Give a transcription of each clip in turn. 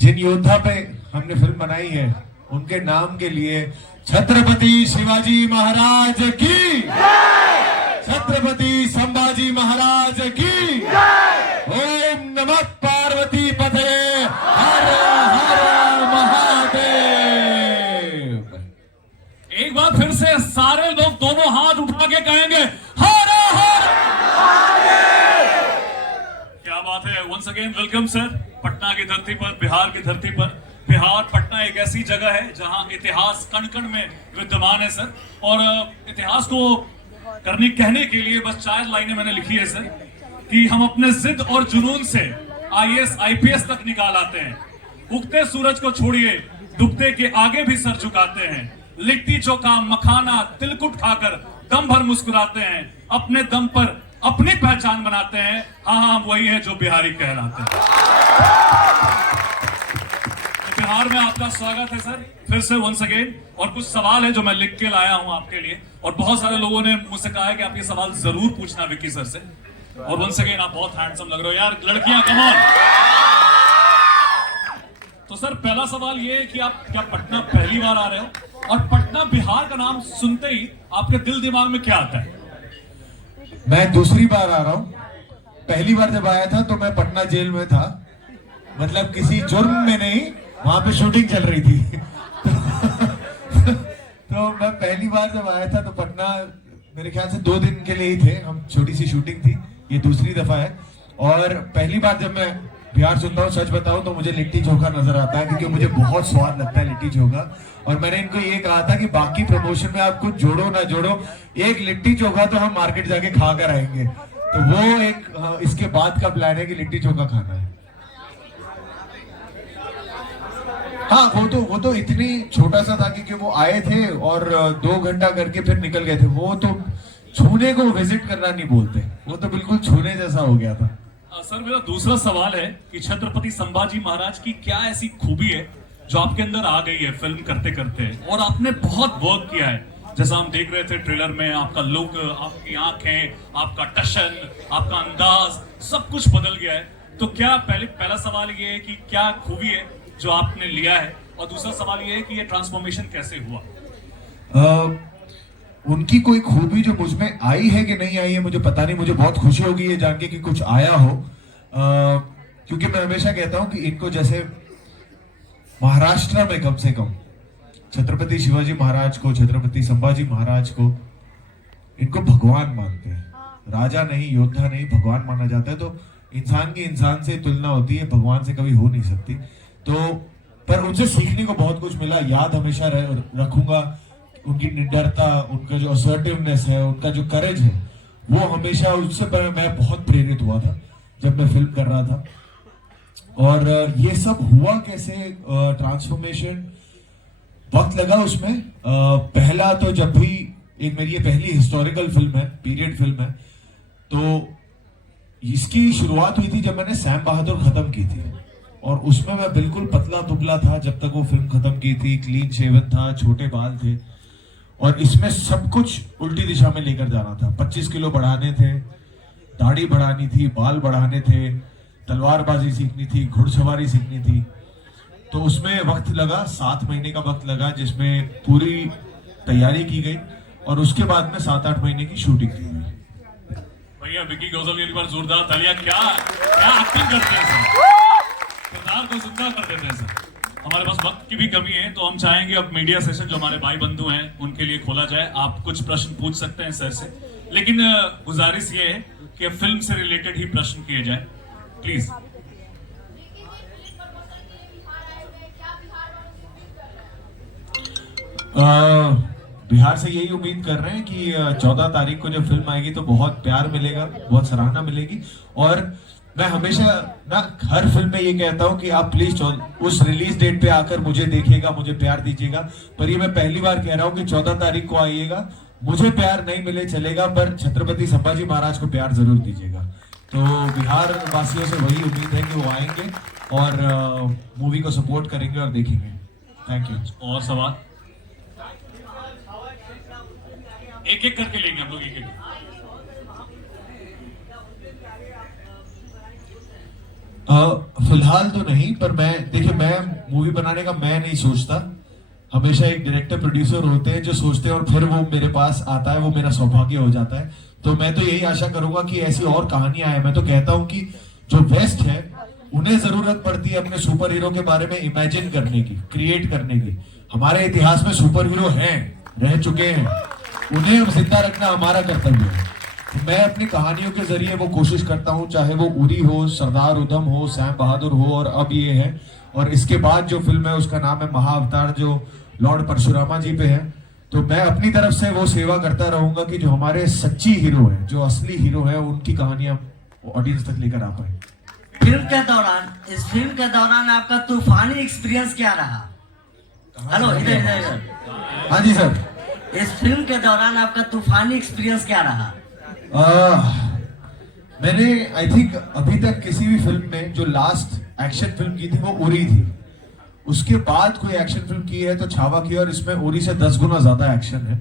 जिन योद्धा पे हमने फिल्म बनाई है उनके नाम के लिए छत्रपति शिवाजी महाराज की, छत्रपति संभाजी महाराज की, ओम नमः पार्वती पते, हर हर महादेव। एक बार फिर से सारे लोग दोनों हाथ उठा के कहेंगे हर हर महादेव। क्या बात है। Once again welcome sir, Patna की धरती पर, बिहार की धरती पर। बिहार, पटना एक ऐसी जगह है जहां इतिहास कण कण में विद्यमान है सर, और इतिहास को कहने के लिए बस 4 लाइनें मैंने लिखी है सर, कि हम अपने जिद और जुनून से IAS IPS तक निकाल आते हैं। उगते सूरज को छोड़िए, डूबते के आगे भी सर झुकाते हैं। लिट्टी चोखा मखाना तिलकुट खाकर दम भर मुस्कुराते हैं। अपने दम पर अपनी पहचान बनाते हैं। हाँ, वही है जो बिहारी कहलाते हैं। बिहार में आपका स्वागत है सर, फिर से वंस अगेन। और कुछ सवाल है जो मैं लिख के लाया हूं आपके लिए, और बहुत सारे लोगों ने मुझसे कहा है कि आप ये सवाल जरूर पूछना विक्की सर से। और वंस अगेन आप बहुत हैंडसम लग रहे हो यार, लड़कियां कम ऑन। तो सर पहला सवाल ये है कि आप क्या पटना पहली बार आ रहे हो, और पटना बिहार का नाम सुनते ही आपके दिल दिमाग में क्या आता है? मैं दूसरी बार आ रहा हूँ। पहली बार जब आया था तो मैं पटना जेल में था, मतलब किसी जुर्म में नहीं, वहां पे शूटिंग चल रही थी। तो मैं पहली बार जब आया था तो पटना मेरे ख्याल से 2 दिन के लिए ही थे हम, छोटी सी शूटिंग थी। ये दूसरी दफा है। और पहली बार जब मैं बिहार सुनता हूँ, सच बताऊं तो मुझे लिट्टी चोखा नजर आता है, क्योंकि मुझे बहुत स्वाद लगता है लिट्टी चोखा। और मैंने इनको ये कहा था कि बाकी प्रमोशन में आप कुछ जोड़ो ना जोड़ो, एक लिट्टी चोखा तो हम मार्केट जाके खा कर आएंगे। तो वो एक इसके बाद का प्लान है कि लिट्टी चोखा खाना है। हाँ, वो तो इतनी छोटा सा था क्योंकि वो आए थे और 2 घंटा करके फिर निकल गए थे। वो तो छूने को विजिट करना नहीं बोलते, वो तो बिल्कुल छूने जैसा हो गया था। सर मेरा दूसरा सवाल है कि छत्रपति संभाजी महाराज की क्या ऐसी खूबी है जो आपके अंदर आ गई है फिल्म करते करते, और आपने बहुत वर्क किया है। जैसा हम देख रहे थे ट्रेलर में, आपका लुक, आपकी आंखें, आपका टशन, आपका अंदाज, सब कुछ बदल गया है। तो क्या पहला सवाल ये है कि क्या खूबी है जो आपने लिया है, और दूसरा सवाल ये है कि ये ट्रांसफॉर्मेशन कैसे हुआ? उनकी कोई खूबी जो मुझ में आई है कि नहीं आई है मुझे पता नहीं। मुझे बहुत खुशी होगी ये जान के कि कुछ आया हो, क्योंकि मैं हमेशा कहता हूं कि इनको जैसे महाराष्ट्र में कम से कम छत्रपति शिवाजी महाराज को, छत्रपति संभाजी महाराज को, इनको भगवान मानते हैं। राजा नहीं, योद्धा नहीं, भगवान माना जाता है। तो इंसान की इंसान से तुलना होती है, भगवान से कभी हो नहीं सकती। तो पर उनसे सीखने को बहुत कुछ मिला। याद हमेशा रखूंगा उनकी निडरता, उनका जो असर्टिवनेस है, उनका जो करेज है, वो हमेशा उससे मैं बहुत प्रेरित हुआ था जब मैं फिल्म कर रहा था। और ये सब हुआ कैसे, ट्रांसफॉर्मेशन वक्त लगा उसमें। पहला तो जब भी एक मेरी ये पहली हिस्टोरिकल फिल्म है, पीरियड फिल्म है, तो इसकी शुरुआत हुई थी जब मैंने सैम बहादुर खत्म की थी। और उसमें मैं बिल्कुल पतला दुबला था जब तक वो फिल्म खत्म की थी, क्लीन शेवन था, छोटे बाल थे। और इसमें सब कुछ उल्टी दिशा में लेकर जाना था। 25 किलो बढ़ाने थे, दाढ़ी बढ़ानी थी, बाल बढ़ाने थे, तलवारबाजी सीखनी थी, घुड़सवारी सीखनी थी। तो उसमें वक्त लगा, 7 महीने का वक्त लगा, जिसमें पूरी तैयारी की गई। और उसके बाद में 7-8 महीने की शूटिंग की गई। भैया विक्की कौशल की एक बार जोरदार तालियां। क्या एक्टिंग करते हैं सर, किरदार को जिंदा कर देते हैं सर। हमारे पास वक्त की भी कमी है, तो हम चाहेंगे अब मीडिया सेशन जो हमारे भाई बंधु हैं उनके लिए खोला जाए। आप कुछ प्रश्न पूछ सकते हैं सर से, लेकिन गुजारिश ये है कि फिल्म से रिलेटेड ही प्रश्न किए जाए, प्लीज। बिहार से यही उम्मीद कर रहे हैं कि 14 तारीख को जब फिल्म आएगी तो बहुत प्यार मिलेगा, बहुत सराहना मिलेगी। और मैं हमेशा ना हर फिल्म में ये कहता हूं कि आप प्लीज उस रिलीज डेट पे आकर मुझे देखिएगा, मुझे प्यार दीजिएगा। पर ये मैं पहली बार कह रहा हूं कि 14 तारीख को आइएगा। मुझे प्यार नहीं मिले चलेगा, पर छत्रपति संभाजी महाराज को प्यार जरूर दीजिएगा। तो बिहार वासियों से वही उम्मीद है कि वो आएंगे और मूवी को सपोर्ट करेंगे और देखेंगे। Thank you. और सवाल एक एक करके लेंगे हम लोग, एक एक। फिलहाल तो नहीं, पर मैं देखिए मैं मूवी बनाने का मैं नहीं सोचता, हमेशा एक डायरेक्टर प्रोड्यूसर होते हैं जो सोचते हैं और फिर वो मेरे पास आता है, वो मेरा सौभाग्य हो जाता है। तो मैं तो यही आशा करूंगा कि ऐसी और कहानियां आए। मैं तो कहता हूं कि जो वेस्ट है उन्हें जरूरत पड़ती है अपने सुपर हीरो के बारे में इमेजिन करने की, क्रिएट करने की। हमारे इतिहास में सुपर हीरो हैं, रह चुके हैं, उन्हें अब जिंदा रखना हमारा कर्तव्य है। तो मैं अपनी कहानियों के जरिए वो कोशिश करता हूं, चाहे वो उरी हो, सरदार उधम हो, सैम बहादुर हो, और अब ये है। और इसके बाद जो फिल्म है उसका नाम है महाअवतार, जो लॉर्ड परशुरामा जी पे है। तो मैं अपनी तरफ से वो सेवा करता रहूंगा कि जो हमारे सच्ची हीरो है, जो असली हीरो है, उनकी कहानियां ऑडियंस तक लेकर आ पाए। इस फिल्म के दौरान आपका तूफानी एक्सपीरियंस क्या रहा? हेलो, इधर इधर इधर। हाँ जी सर। इस फिल्म के दौरान आपका तूफानी एक्सपीरियंस क्या रहा? मैंने आई थिंक अभी तक किसी भी फिल्म में जो लास्ट एक्शन फिल्म की थी वो उरी थी। उसके बाद कोई एक्शन फिल्म की है तो छावा की, और इसमें उरी से 10 गुना ज्यादा एक्शन है।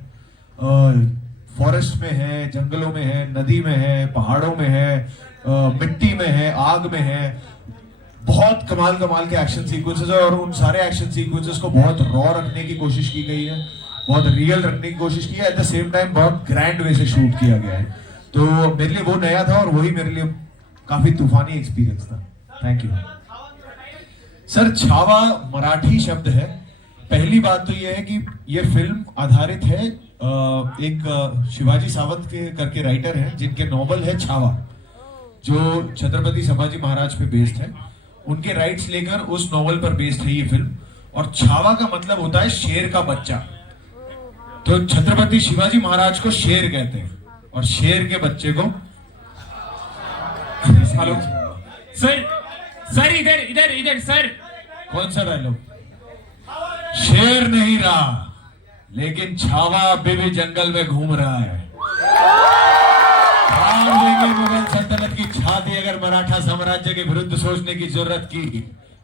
फॉरेस्ट में है, जंगलों में है, नदी में है, पहाड़ों में है, मिट्टी में है, आग में है। बहुत कमाल के एक्शन सीक्वेंसेस है, और उन सारे एक्शन सीक्वेंसेस को बहुत रॉ रखने की कोशिश की गई है, बहुत रियल रखने की कोशिश की है। एट द सेम टाइम बहुत ग्रैंड वे से शूट किया गया है। तो मेरे लिए वो नया था और वही मेरे लिए काफी तूफानी एक्सपीरियंस था। Thank you sir. Chhaava Marathi शब्द है। पहली बात तो यह है कि यह फिल्म आधारित है एक शिवाजी सावंत के करके राइटर हैं, जिनके नॉवल है छावा, जो छत्रपति संभाजी महाराज पे बेस्ड है। उनके राइट्स लेकर उस नॉवल पर बेस्ड है ये फिल्म। और छावा का मतलब होता है शेर का बच्चा। तो छत्रपति शिवाजी महाराज को शेर कहते हैं, और शेर के बच्चे को हेलो सर, इधर इधर इधर सर। कौन सा डायलॉग? शेर नहीं रहा, लेकिन छावा अभी भी जंगल में घूम रहा है। फाड़ देंगे मुगल सल्तनत की छाती अगर मराठा साम्राज्य के विरुद्ध सोचने की जरूरत की।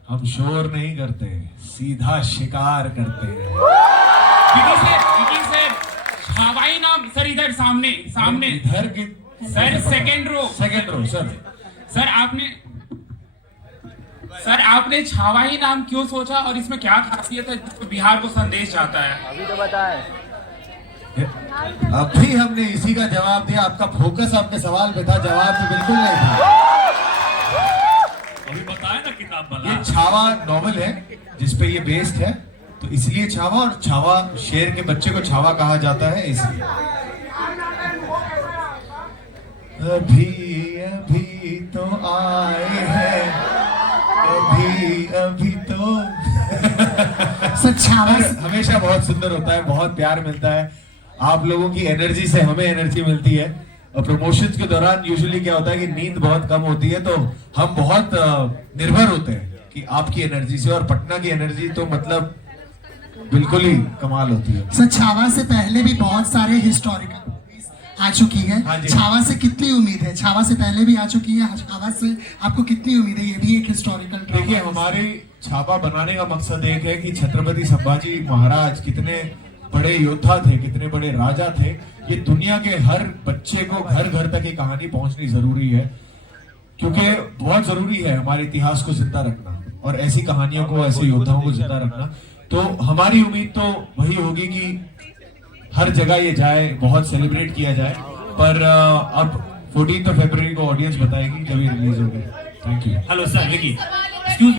हम शोर नहीं करते, सीधा शिकार करते हैं। विकी सर, छावाई नाम सर इधर सामने इधर की सर, सेकंड रो सर आपने छावाई नाम क्यों सोचा और इसमें क्या खासियत है जिसको बिहार को संदेश जाता है? अभी तो बताएं। अभी हमने इसी का जवाब दिया। आपका फोकस आपके सवाल पे था, जवाब तो बिल्कुल नहीं था। अभी बताया ना किताब वाला। ये छावा नॉवल है जिसपे ये बेस्ड है, तो इसलिए छावा। और छावा, शेर के बच्चे को छावा कहा जाता है इसलिए। अभी अभी तो आए हैं, अभी तो हमेशा बहुत सुंदर होता है, बहुत प्यार मिलता है। आप लोगों की एनर्जी से हमें एनर्जी मिलती है। और प्रमोशंस के दौरान यूजुअली क्या होता है कि नींद बहुत कम होती है, तो हम बहुत निर्भर होते हैं कि आपकी एनर्जी से। और पटना की एनर्जी तो मतलब बिल्कुल ही कमाल होती है। सर, छावा से पहले भी बहुत सारे हिस्टोरिकल आ चुकी है। हाँ जी। छावा से कितनी उम्मीद है? छावा से पहले भी आ चुकी है, छावा से आपको कितनी उम्मीद है? ये भी एक हिस्टोरिकल ड्रामा। देखिए, हमारे छापा बनाने का मकसद एक है कि छत्रपति संभाजी महाराज कितने बड़े योद्धा थे, कितने बड़े राजा थे। ये दुनिया के हर बच्चे को घर घर तक ये कहानी पहुंचनी जरूरी है, क्योंकि बहुत जरूरी है हमारे इतिहास को जिंदा रखना और ऐसी कहानियों को, ऐसे योद्धाओं को जिंदा रखना। तो हमारी उम्मीद तो वही होगी कि हर जगह ये जाए, बहुत सेलिब्रेट किया जाए। पर अब 14 फरवरी को ऑडियंस बताएगी जब ये रिलीज होगी। Thank you. Hello sir, Vicky.